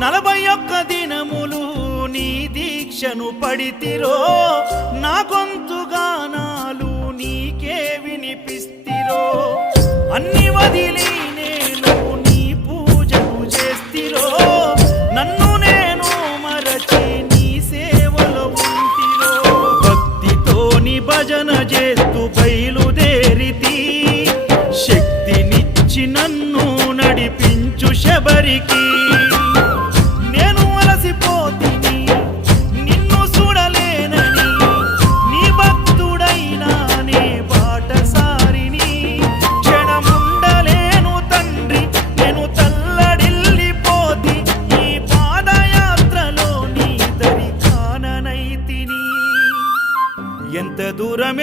41 దినములు నీ దీక్షను పడితిరో, నా గొంతు గానాలు నీకే వినిపిస్తిరో. అన్ని వదిలి నేను నీ పూజకు చేస్తిరో, నన్ను నేను మరచి నీ సేవలో ఉంటిరో. భక్తితోని భజన చేస్తూ బయలుదేరితి, శక్తినిచ్చి నన్ను నడిపించు శబరికి. నేను అలసిపోతిని నిన్ను చూడలేనని, నీ భక్తుడైనా నే బాటసారిని. క్షణముండలేను తండ్రి, నేను తల్లడిల్లిపోతి, ఈ పాదయాత్రలో నీ దరి కాననైతిని. ఎంత దూరం